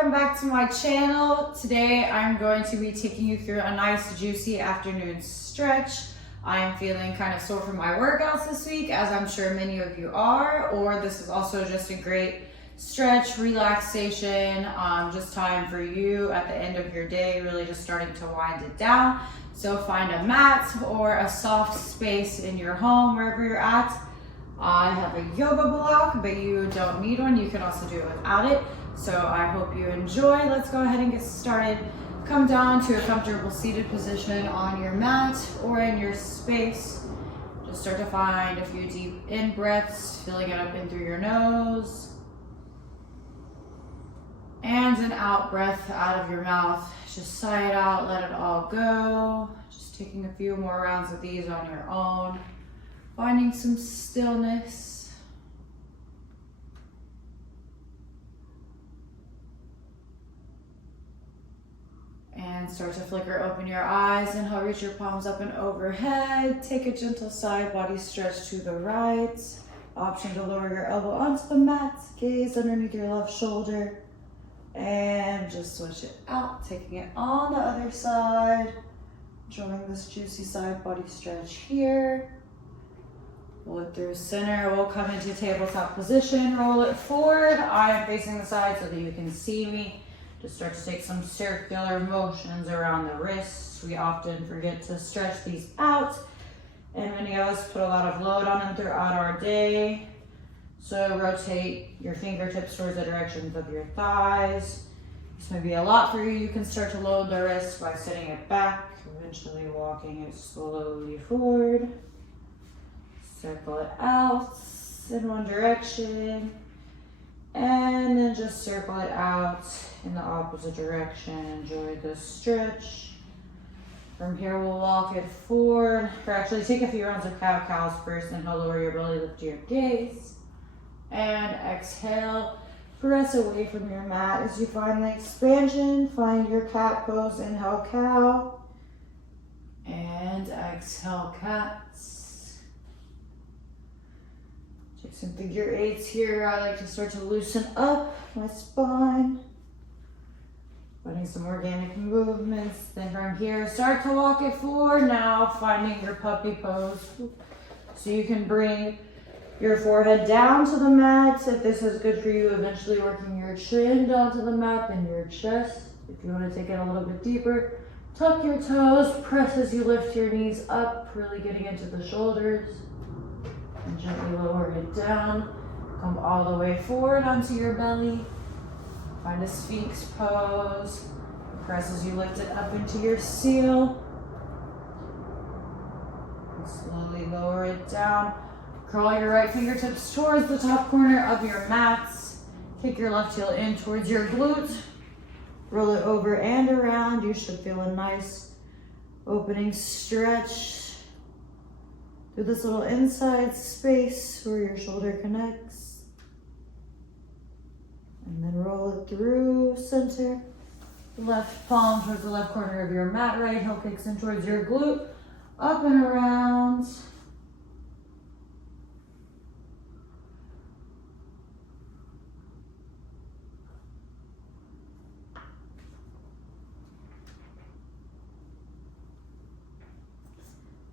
welcome back to my channel. Today I'm going to be taking you through a nice juicy afternoon stretch. I am feeling kind of sore from my workouts this week, as I'm sure many of you are, or this is also just a great stretch, relaxation, just time for you at the end of your day, really just starting to wind it down. So find a mat or a soft space in your home, wherever you're at. I have a yoga block, but you don't need one. You can also do it without it. So I hope you enjoy. Let's go ahead and get started. Come down to a comfortable seated position on your mat or in your space. Just start to find a few deep in breaths, feeling it up in through your nose. And an out breath out of your mouth. Just sigh it out, let it all go. Just taking a few more rounds of these on your own. Finding some stillness. And start to flicker open your eyes. Inhale, reach your palms up and overhead. Take a gentle side body stretch to the right. Option to lower your elbow onto the mat. Gaze underneath your left shoulder. And just switch it out, taking it on the other side. Enjoying this juicy side body stretch here. Pull it through center. We'll come into tabletop position. Roll it forward. I am facing the side so that you can see me. Just start to take some circular motions around the wrists. We often forget to stretch these out, and many of us put a lot of load on them throughout our day. So rotate your fingertips towards the directions of your thighs. This may be a lot for you. You can start to load the wrist by sitting it back, eventually walking it slowly forward. Circle it out in one direction, and then just circle it out in the opposite direction. Enjoy this stretch. From here, we'll walk it forward. Or actually, take a few rounds of cow-cows first, and lower your belly, lift your gaze. And exhale, press away from your mat as you find the expansion. Find your cat pose. Inhale, cow. And exhale, cats. Take some figure eights here. I like to start to loosen up my spine. Finding some organic movements. Then from here, start to walk it forward. Now finding your puppy pose. So you can bring your forehead down to the mat. If this is good for you, eventually working your chin down to the mat, then your chest. If you want to take it a little bit deeper, tuck your toes, press as you lift your knees up, really getting into the shoulders. And gently lower it down. Come all the way forward onto your belly. Find a Sphinx pose. Press as you lift it up into your seal. And slowly lower it down. Curl your right fingertips towards the top corner of your mats. Kick your left heel in towards your glute. Roll it over and around. You should feel a nice opening stretch through this little inside space where your shoulder connects. And then roll it through center. Left palm towards the left corner of your mat. Right heel kicks in towards your glute. Up and around.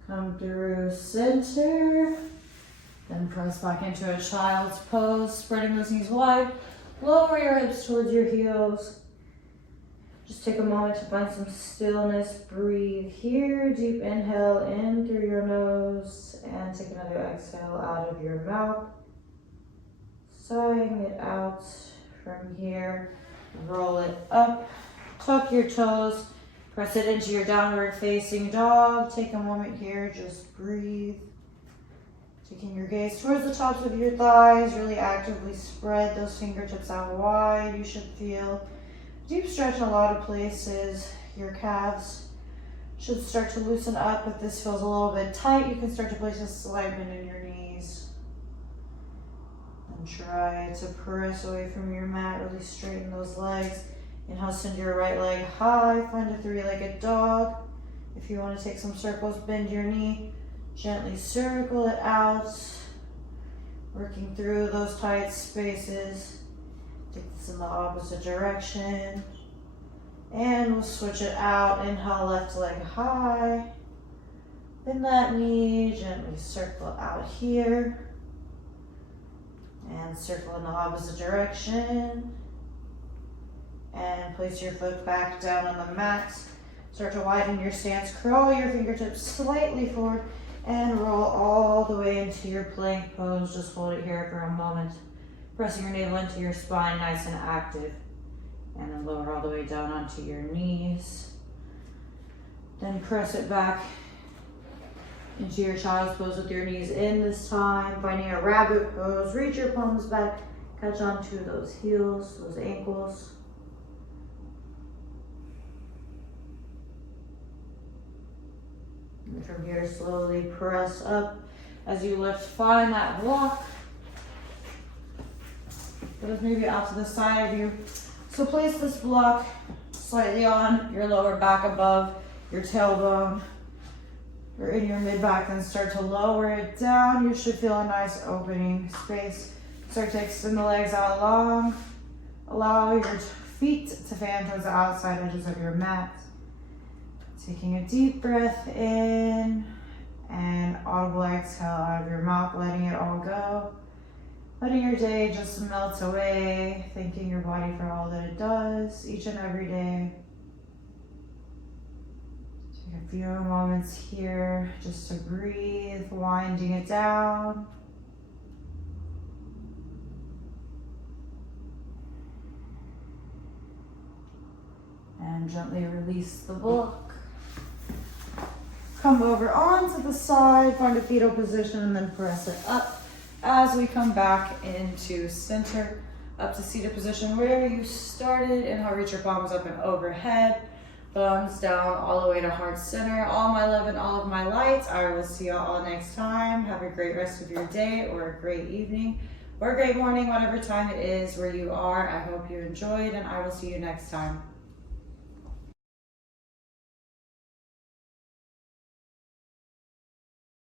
Come through center, then press back into a child's pose, spreading those knees wide. Lower your hips towards your heels. Just take a moment to find some stillness. Breathe here. Deep inhale in through your nose, and take another exhale out of your mouth. Sighing it out. From here, roll it up, tuck your toes. Press it into your downward facing dog. Take a moment here, just breathe. Taking your gaze towards the tops of your thighs, really actively spread those fingertips out wide. You should feel deep stretch in a lot of places. Your calves should start to loosen up. If this feels a little bit tight, you can start to place a slight bend in your knees. And try to press away from your mat, really straighten those legs. Inhale, send your right leg high, find a three-legged dog. If you want to take some circles, bend your knee, gently circle it out, working through those tight spaces. Take this in the opposite direction. And we'll switch it out. Inhale, left leg high. Bend that knee, gently circle out here. And circle in the opposite direction. And place your foot back down on the mat. Start to widen your stance. Curl your fingertips slightly forward and roll all the way into your plank pose. Just hold it here for a moment. Pressing your navel into your spine, nice and active. And then lower all the way down onto your knees. Then press it back into your child's pose with your knees in this time. Finding a rabbit pose. Reach your palms back. Catch onto those heels, those ankles. And from here, slowly press up as you lift. Find that block. That is maybe out to the side of you. So place this block slightly on your lower back above your tailbone or in your mid-back, then start to lower it down. You should feel a nice opening space. Start to extend the legs out long. Allow your feet to fan towards the outside edges of your mat. Taking a deep breath in and audible exhale out of your mouth, letting it all go. Letting your day just melt away, thanking your body for all that it does each and every day. Take a few moments here just to breathe, winding it down. And gently release the block. Come over onto the side, find a fetal position, and then press it up. As we come back into center, up to seated position where you started. Inhale, reach your palms up and overhead. Thumbs down all the way to heart center. All my love and all of my light. I will see you all next time. Have a great rest of your day or a great evening or a great morning, whatever time it is where you are. I hope you enjoyed, and I will see you next time.